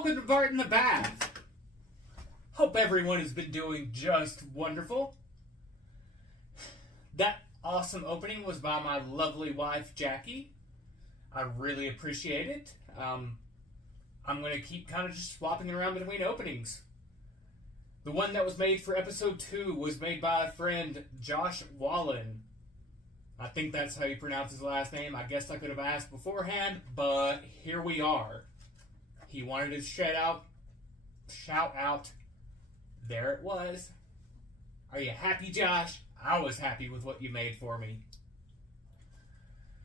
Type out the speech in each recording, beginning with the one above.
welcome to Bart in the Bath. Hope everyone has been doing just wonderful. That awesome opening was by my lovely wife, Jackie. I really appreciate it. I'm going to keep kind of just swapping around between openings. The one that was made for episode 2 was made by a friend, Josh Wallen. I think that's how you pronounce his last name. I guess I could have asked beforehand, but here we are. He wanted to shout out. There it was. Are you happy, Josh? I was happy with what you made for me.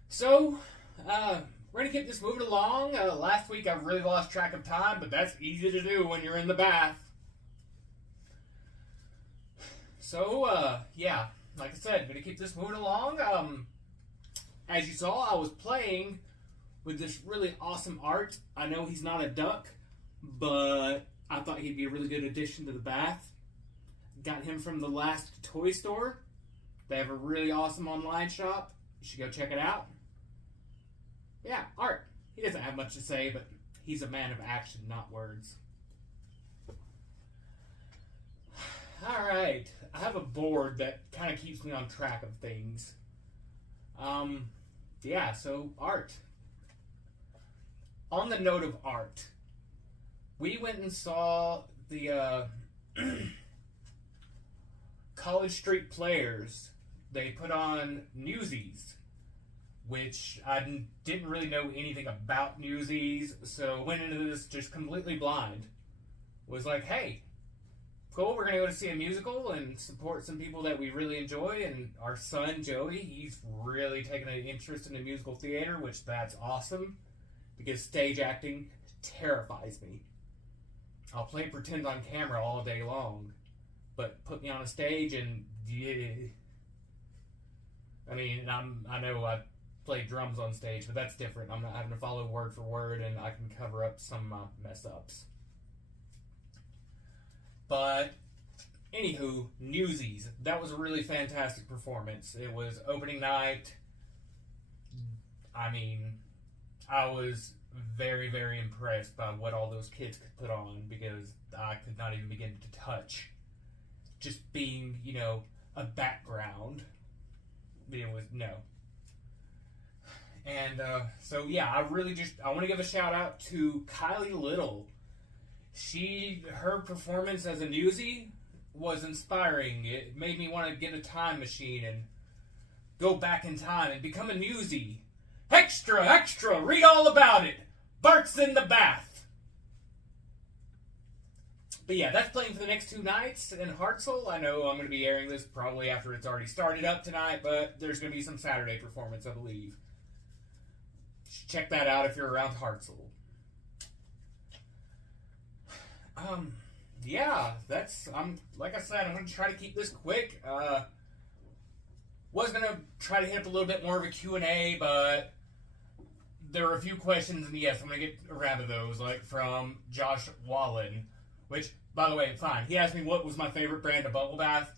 So, we're going to keep this moving along. Last week I really lost track of time, but that's easy to do when you're in the bath. So, yeah, like I said, going to keep this moving along. As you saw, I was playing with this really awesome art. I know he's not a duck, but I thought he'd be a really good addition to the bath. Got him from the last toy store. They have a really awesome online shop. You should go check it out. Yeah, art. He doesn't have much to say, but he's a man of action, not words. Alright, I have a board that kind of keeps me on track of things. Yeah, so art. On the note of art, we went and saw the College Street Players. They put on Newsies, which I didn't really know anything about Newsies, so went into this just completely blind. Was like, hey, cool, we're going to go to see a musical and support some people that we really enjoy, and our son, Joey, he's really taken an interest in the musical theater, which that's awesome, because stage acting terrifies me. I'll play pretend on camera all day long, but put me on a stage and I mean, I know I play drums on stage, but that's different. I'm not having to follow word for word, and I can cover up some of my mess-ups. But, anywho, Newsies. That was a really fantastic performance. It was opening night. I mean, I was very, very impressed by what all those kids could put on, because I could not even begin to touch just being, a background. It was, no. And, so yeah, I want to give a shout out to Kylie Little. Her performance as a newsie was inspiring. It made me want to get a time machine and go back in time and become a newsie. Extra, extra, read all about it. Bart's in the bath. But yeah, that's playing for the next 2 nights in Hartselle. I know I'm going to be airing this probably after it's already started up tonight, but there's going to be some Saturday performance, I believe. Check that out if you're around Hartselle. Yeah, like I said, I'm going to try to keep this quick. Was going to try to hit up a little bit more of a Q&A, but there were a few questions, and yes, I'm going to get around to those, like from Josh Wallen, which, by the way, fine. He asked me what was my favorite brand of bubble bath.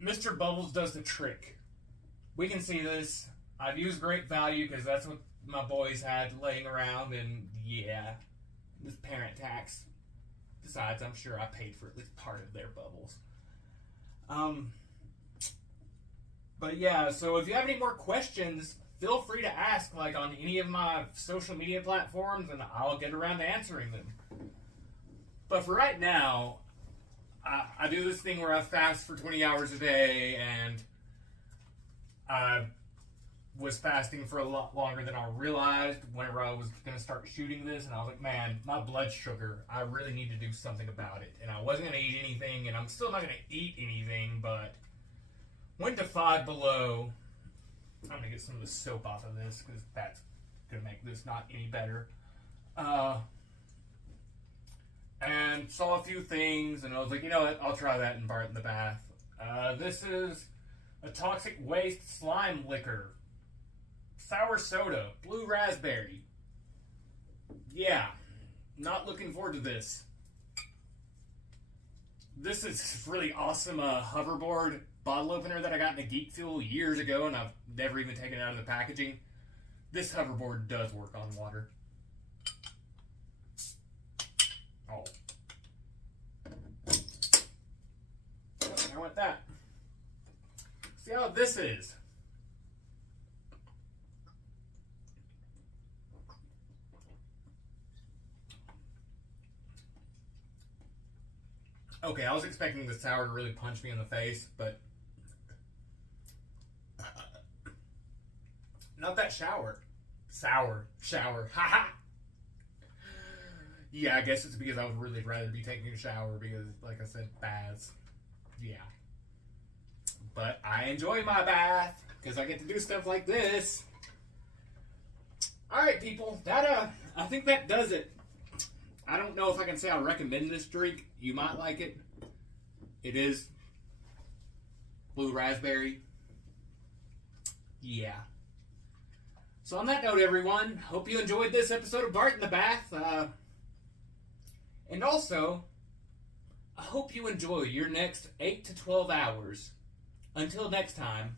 Mr. Bubbles does the trick. We can see this. I've used Great Value because that's what my boys had laying around, and yeah, this parent tax. Besides, I'm sure I paid for at least part of their bubbles. But yeah, so if you have any more questions, feel free to ask, like, on any of my social media platforms, and I'll get around to answering them. But for right now, I do this thing where I fast for 20 hours a day, and I was fasting for a lot longer than I realized whenever I was going to start shooting this, and I was like, man, my blood sugar, I really need to do something about it. And I wasn't going to eat anything, and I'm still not going to eat anything, but went to 5 below. I'm going to get some of the soap off of this, because that's going to make this not any better. And saw a few things, and I was like, you know what, I'll try that in Bart in the Bath. This is a toxic waste slime liquor. Sour soda, blue raspberry. Yeah, not looking forward to this. This is really awesome hoverboard bottle opener that I got in a Geek Fuel years ago, and I've never even taken it out of the packaging. This hoverboard does work on water. about that? See how this is. Okay, I was expecting the sour to really punch me in the face, but not that sour. Shower. Haha. Yeah, I guess it's because I would really rather be taking a shower because, like I said, baths. Yeah. But I enjoy my bath because I get to do stuff like this. Alright, people. I think that does it. I don't know if I can say I recommend this drink. You might like it. It is blue raspberry. Yeah. So on that note, everyone, hope you enjoyed this episode of Bart in the Bath. And also, I hope you enjoy your next 8 to 12 hours. Until next time.